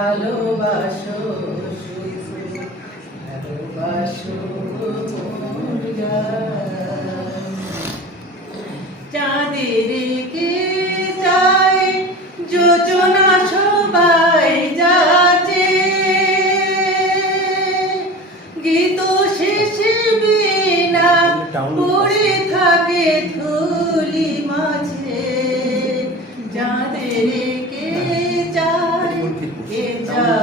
ভালোবাসো শুধু ভালোবাসো মোর গান। চাঁদের কে চাই যোজনা সবাই যাচ্ছে, গীত শেষে বিনা পড়ে থাকে ধুলি মাঝে। চাঁদের কে চাই কে চাই